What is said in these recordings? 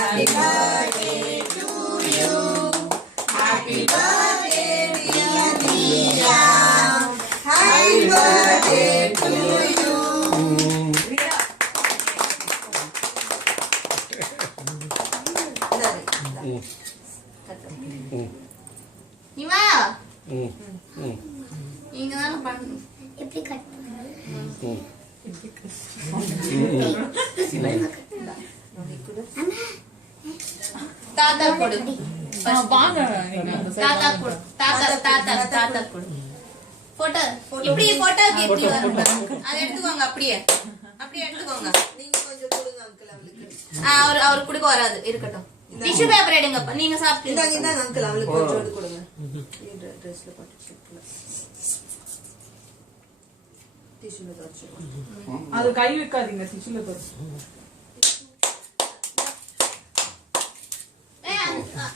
Happy birthday to you. Happy birthday dear Diya. Happy birthday to you. இவா இங்க தான் பண்ணு எப்படி கட் தாத்தா கொடு தாத்தா கொடு தாத்தா கொடு போட்டோ இப்படி போட்டோ எப்படி வரும் அதை எடுத்துக்கோங்க அப்படியே எடுத்துக்கோங்க நீங்க கொஞ்சம் கொடுங்க அங்கிள் அவளுக்கு அவர் கொடுக்க வராது இருக்கட்டும் டிஷ்யூ பேப்பர் எடுங்க நீங்க சாப்பிட்டு இந்தாங்க அங்கிள் அவளுக்கு கொஞ்சம் கொடுங்க ட்ரெஸ்ல போட்டு டிஷ்யூல வச்சு அது கை வைக்காதீங்க டிஷ்யூல போடு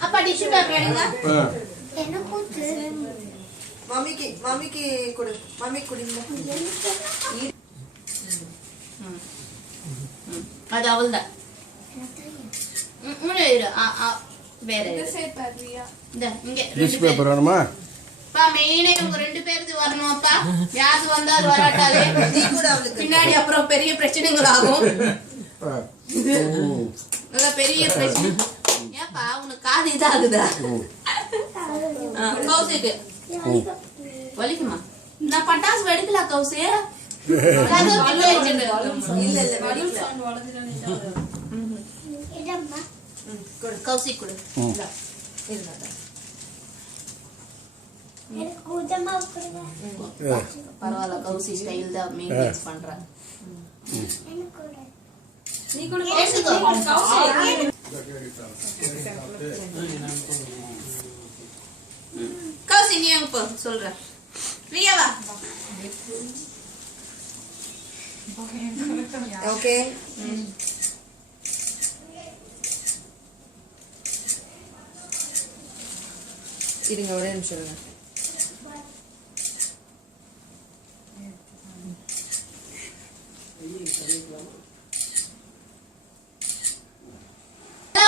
அப்பா டிஷ்யூ பேப்பர் எடுங்க என்ன கூத்து மம்மிக்கு கொடு மம்மி குடிங்க அது அவள்தான் வேற டிஷ் பேப்பர் வேணுமா மெயினே உங்க 2 பேருக்கு வரணும் அப்பா யாரு வந்தாலும் வராட்டாலே பின்னாடி அப்புறம் பெரிய பிரச்சனைகள் ஆகும் பெரிய பிரச்சனை ஏப்பா உனக்கு காது இதாகுதா கௌசிக்கு வலிக்குமா நான் பட்டாசு வெடிக்கல கௌசி கௌசி கொடு பரவாயில்ல கௌசி ஸ்டைல் தான் மெயின்டைன் பண்றேன் கௌசி நீ அங்க போ சொல்றேன் பிரியாவா ஓகே இருங்க ஒரே நிமிஷம் இருங்க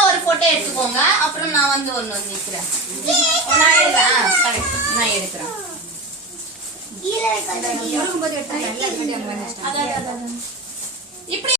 ஒரு போட்டோ எடுத்துக்கோங்க அப்புறம் நான் வந்து ஒன்னு நிக்கிறேன் நான் எடுக்கிறேன் இப்படி